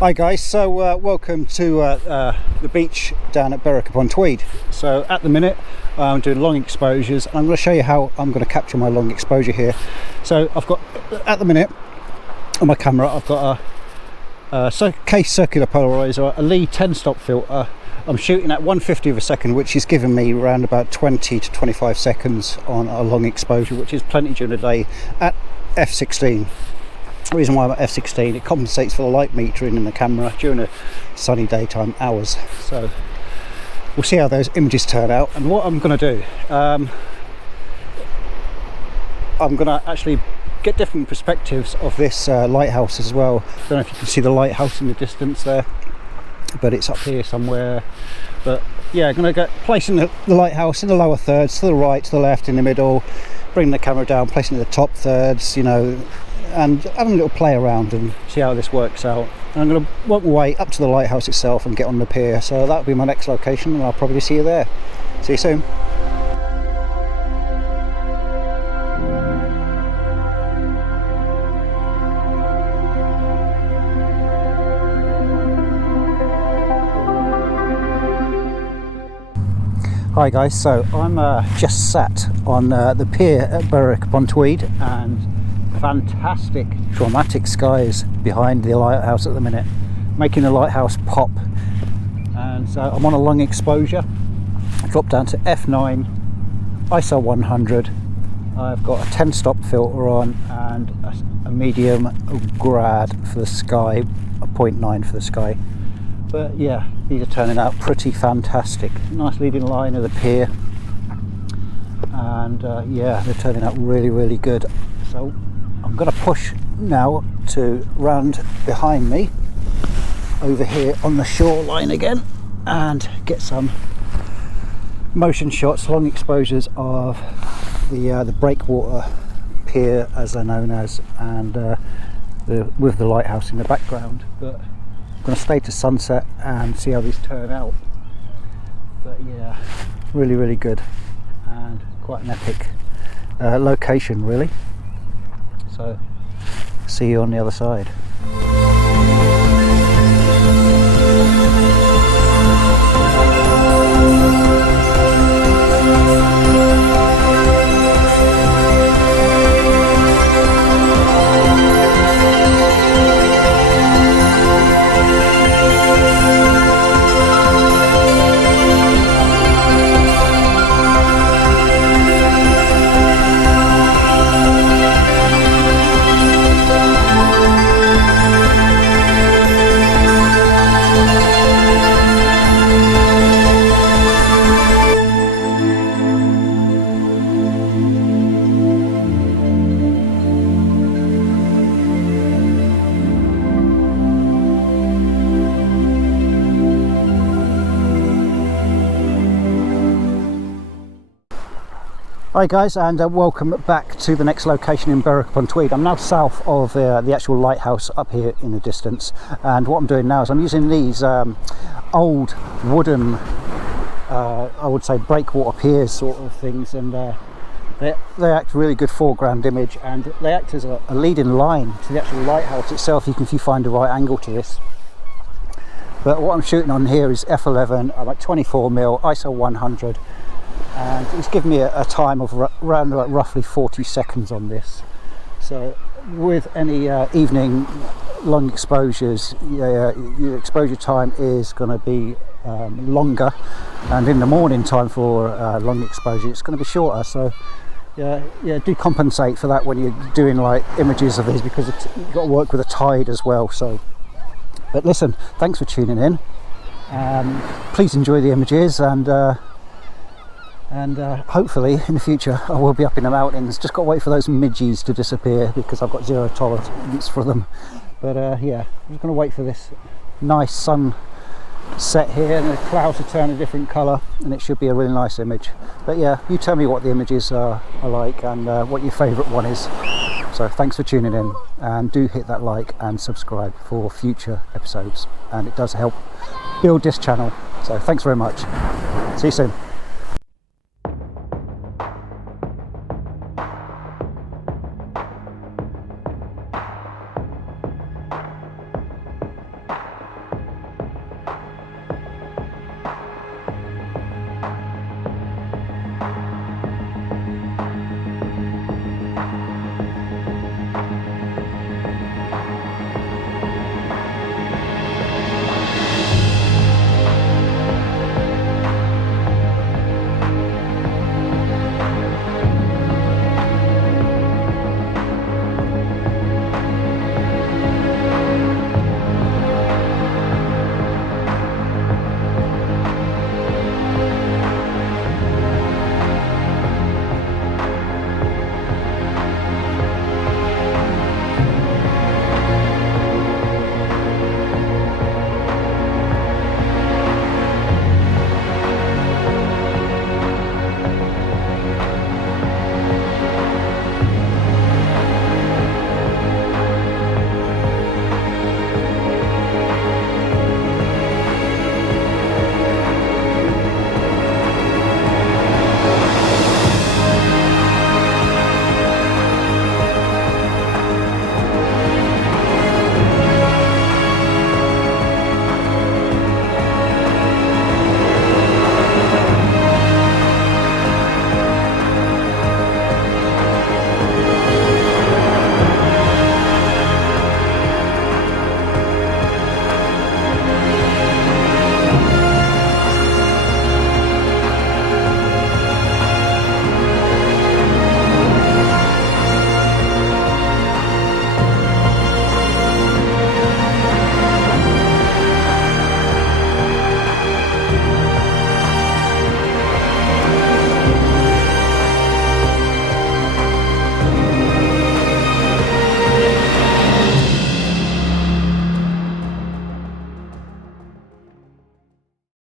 Hi guys, so welcome to the beach down at Berwick Upon Tweed. So at the minute I'm doing long exposures. I'm going to show you how I'm going to capture my long exposure here. So I've got, at the minute on my camera, I've got a case circular polarizer, a Lee 10 stop filter. I'm shooting at 1/50 of a second, which is giving me around about 20 to 25 seconds on a long exposure, which is plenty during the day at f/16. The reason why I'm at f/16, it compensates for the light metering in the camera during the sunny daytime hours. So we'll see how those images turn out. And what I'm going to do, I'm going to actually get different perspectives of this lighthouse as well. I don't know if you can see the lighthouse in the distance there, but it's up here somewhere. But yeah, I'm going to get placing the lighthouse in the lower thirds, to the right, to the left, in the middle, bringing the camera down, placing it in the top thirds, you know, and having a little play around and see how this works out. And I'm going to work my way up to the lighthouse itself and get on the pier. So that'll be my next location, and I'll probably see you there. See you soon. Hi guys, so I'm just sat on the pier at Berwick Upon Tweed, and fantastic dramatic skies behind the lighthouse at the minute, making the lighthouse pop. And so I'm on a long exposure. I dropped down to f9, ISO 100. I've got a 10 stop filter on and a medium grad for the sky, a 0.9 for the sky. But yeah, these are turning out pretty fantastic. Nice leading line of the pier, and yeah, they're turning out really good. So I'm going to push now to round behind me over here on the shoreline again and get some motion shots, long exposures of the breakwater pier, as they're known as, and with the lighthouse in the background. But I'm going to stay to sunset and see how these turn out. But yeah, really good, and quite an epic location really. So see you on the other side. Hi guys, and welcome back to the next location in Berwick Upon Tweed. I'm now south of the actual lighthouse up here in the distance, and what I'm doing now is I'm using these old wooden, I would say breakwater piers sort of things, and they act really good foreground image, and they act as a leading line to the actual lighthouse itself, if you find the right angle to this. But what I'm shooting on here is f11, I'm at 24mm, ISO 100. And it's given me a time of around about roughly 40 seconds on this. So with any evening long exposures, your exposure time is going to be longer, and in the morning time for long exposure it's going to be shorter. So yeah, do compensate for that when you're doing like images of these, because you've got to work with a tide as well. So, but listen, thanks for tuning in. Please enjoy the images, and hopefully in the future I will be up in the mountains. Just got to wait for those midges to disappear, because I've got zero tolerance for them. But yeah, I'm just going to wait for this nice sun set here, and the clouds will turn a different colour, and it should be a really nice image. But yeah, you tell me what the images are like, and what your favourite one is. So thanks for tuning in, and do hit that like and subscribe for future episodes, and it does help build this channel. So thanks very much. See you soon.